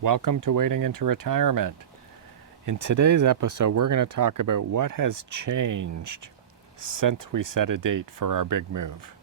Welcome to Wading into Retirement. In today's episode, we're going to talk about what has changed since we set a date for our big move.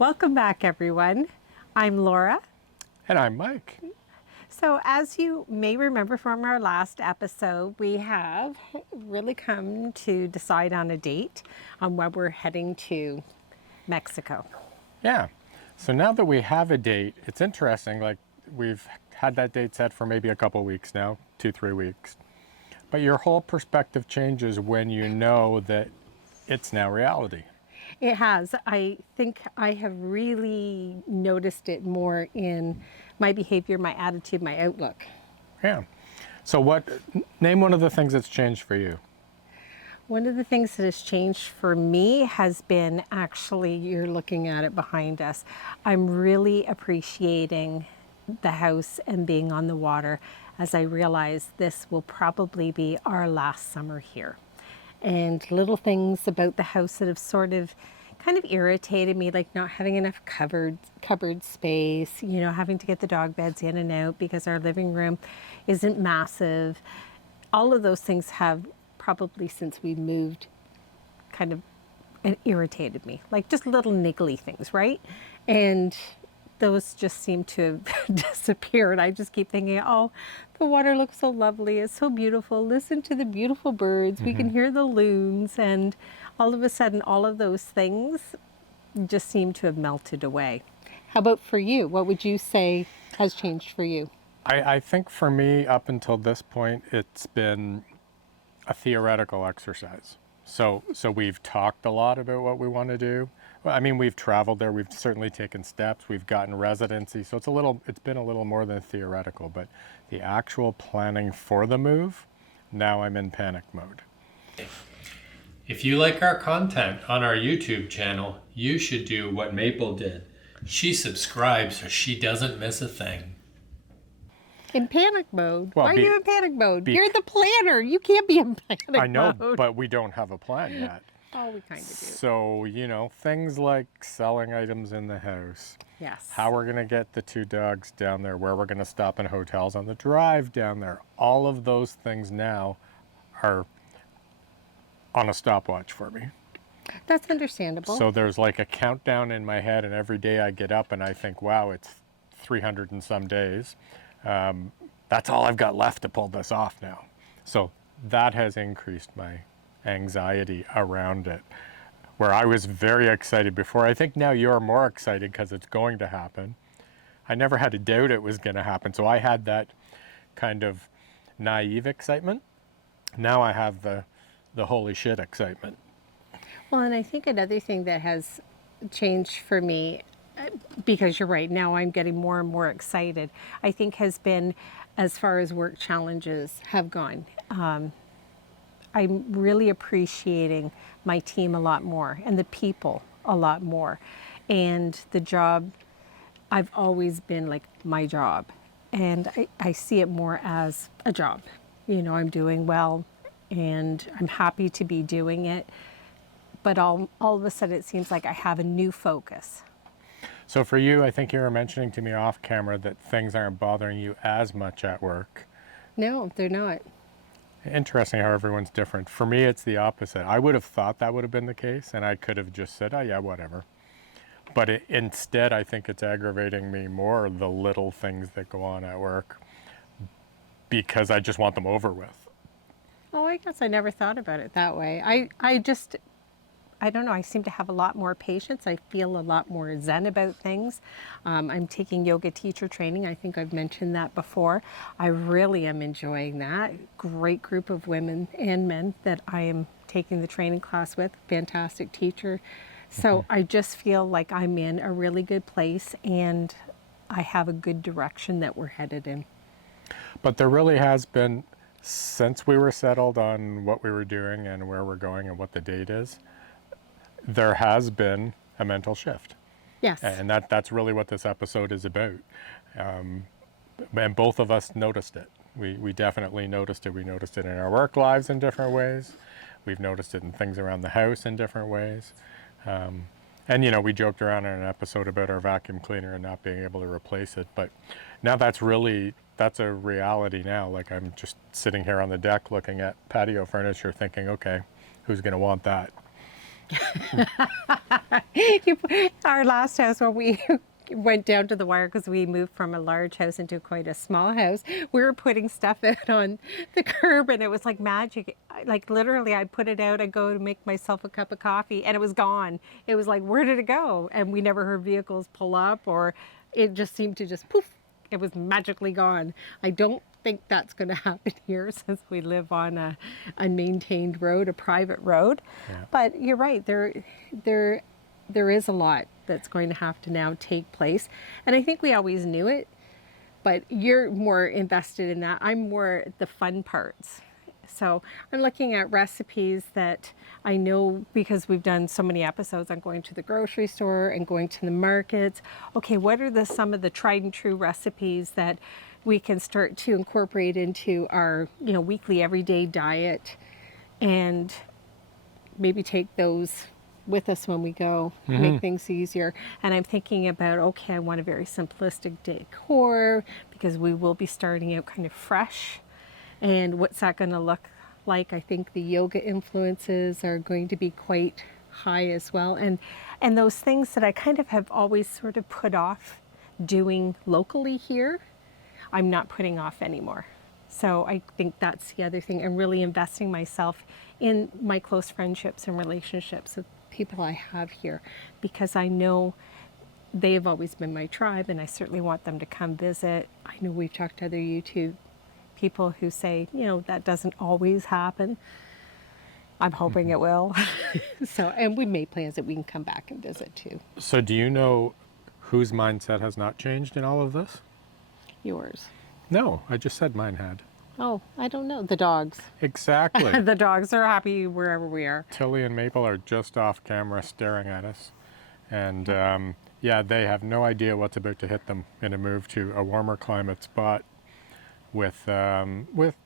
Welcome back, everyone. I'm Laura. And I'm Mike. So as you may remember from our last episode, we have really come to decide on a date on when we're heading to Mexico. Yeah. So now that we have a date, it's interesting. Like, we've had that date set for maybe a couple weeks now, 2-3 weeks. But your whole perspective changes when you know that it's now reality. It has. I think I have really noticed it more in my behavior, my attitude, my outlook. Yeah. So name one of the things that's changed for you. One of the things that has changed for me has been, actually, you're looking at it behind us. I'm really appreciating the house and being on the water as I realize this will probably be our last summer here. And little things about the house that have sort of kind of irritated me, like not having enough cupboard space, having to get the dog beds in and out because our living room isn't massive. All of those things have probably, since we moved, kind of irritated me, like just little niggly things, right? And those just seem to have disappeared. I just keep thinking, oh, the water looks so lovely. It's so beautiful. Listen to the beautiful birds. We can hear the loons. And all of a sudden, all of those things just seem to have melted away. How about for you? What would you say has changed for you? I think for me, up until this point, it's been a theoretical exercise. So we've talked a lot about what we want to do. Well, I mean, we've traveled there. We've certainly taken steps. We've gotten residency. So it's been a little more than theoretical. But the actual planning for the move, now I'm in panic mode. If you like our content on our YouTube channel, you should do what Maple did. She subscribes so she doesn't miss a thing. In panic mode? Why are you in panic mode? You're the planner. You can't be in panic mode. I know, but we don't have a plan yet. Oh, we kind of do. So, things like selling items in the house. Yes. How we're going to get the 2 dogs down there, where we're going to stop in hotels on the drive down there. All of those things now are on a stopwatch for me. That's understandable. So there's like a countdown in my head, and every day I get up and I think, wow, it's 300 and some days. That's all I've got left to pull this off now. So that has increased my anxiety around it, where I was very excited before. I think now you're more excited because it's going to happen. I never had a doubt it was going to happen. So I had that kind of naive excitement. Now I have the holy shit excitement. Well, and I think another thing that has changed for me, because you're right, now I'm getting more and more excited, I think has been as far as work challenges have gone. I'm really appreciating my team a lot more and the people a lot more. And the job, I've always been like my job. And I see it more as a job. I'm doing well and I'm happy to be doing it. But all of a sudden it seems like I have a new focus. So for you, I think you were mentioning to me off camera that things aren't bothering you as much at work. No, they're not. Interesting how everyone's different. For me, it's the opposite. I would have thought that would have been the case, and I could have just said, oh yeah, whatever. But instead, I think it's aggravating me more, the little things that go on at work, because I just want them over with. Oh, I guess I never thought about it that way. I don't know, I seem to have a lot more patience. I feel a lot more zen about things. I'm taking yoga teacher training. I think I've mentioned that before. I really am enjoying that. Great group of women and men that I am taking the training class with. Fantastic teacher. So I just feel like I'm in a really good place and I have a good direction that we're headed in. But there really has been, since we were settled on what we were doing and where we're going and what the date is, there has been a mental shift. Yes. And that's really what this episode is about. And both of us noticed it. We definitely noticed it. We noticed it in our work lives in different ways. We've noticed it in things around the house in different ways. And, you know, we joked around in an episode about our vacuum cleaner and not being able to replace it. But now that's a reality now. Like, I'm just sitting here on the deck looking at patio furniture thinking, okay, who's going to want that? Our last house, when we went down to the wire because we moved from a large house into quite a small house, we were putting stuff out on the curb and it was like magic. Like literally I'd put it out, I'd go to make myself a cup of coffee and it was gone. It was like, where did it go? And we never heard vehicles pull up, or it just seemed to just poof, it was magically gone. I don't think that's going to happen here since we live on a unmaintained road, a private road. Yeah. But you're right, there is a lot that's going to have to now take place. And I think we always knew it, but you're more invested in that. I'm more the fun parts. So I'm looking at recipes that I know, because we've done so many episodes on going to the grocery store and going to the markets. Okay, what are some of the tried and true recipes that we can start to incorporate into our, you know, weekly everyday diet, and maybe take those with us when we go, make things easier. And I'm thinking about, okay, I want a very simplistic decor because we will be starting out kind of fresh. And what's that going to look like? I think the yoga influences are going to be quite high as well. And those things that I kind of have always sort of put off doing locally here, I'm not putting off anymore. So I think that's the other thing. I'm really investing myself in my close friendships and relationships with people I have here, because I know they have always been my tribe and I certainly want them to come visit. I know we've talked to other YouTube people who say, you know, that doesn't always happen. I'm hoping it will. So, and we made plans that we can come back and visit too. So do you know whose mindset has not changed in all of this? Yours. No, I just said mine had. Oh, I don't know. The dogs. Exactly. The dogs are happy wherever we are. Tilly and Maple are just off camera staring at us. And yeah, they have no idea what's about to hit them in a move to a warmer climate spot with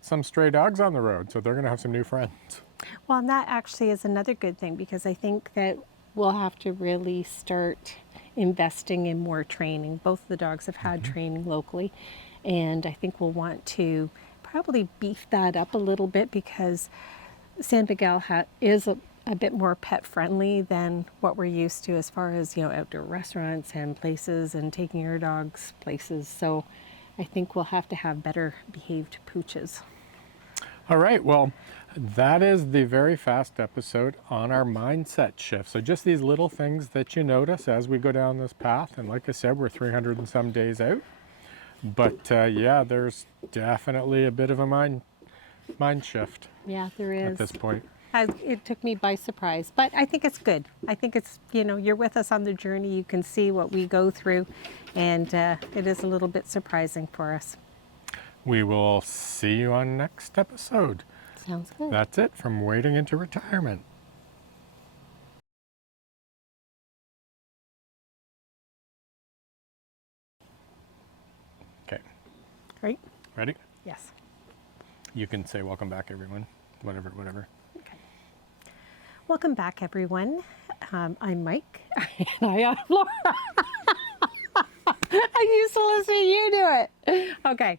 some stray dogs on the road. So they're going to have some new friends. Well, and that actually is another good thing, because I think that we'll have to really start investing in more training. Both the dogs have had training locally, and I think we'll want to probably beef that up a little bit, because San Miguel is a bit more pet friendly than what we're used to as far as, you know, outdoor restaurants and places and taking your dogs places. So I think we'll have to have better behaved pooches. All right, well, that is the very fast episode on our mindset shift. So just these little things that you notice as we go down this path. And like I said, we're 300 and some days out. But yeah, there's definitely a bit of a mind shift Yeah, there is. at this point. It took me by surprise, but I think it's good. I think it's, you know, you're with us on the journey. You can see what we go through, and it is a little bit surprising for us. We will see you on next episode. Sounds good. That's it from Wading into Retirement. Okay, Great. ready? Yes. You can say welcome back, everyone. Whatever. Okay. Welcome back, everyone. I'm Mike, and I am Laura. I used to listen to you do it. Okay.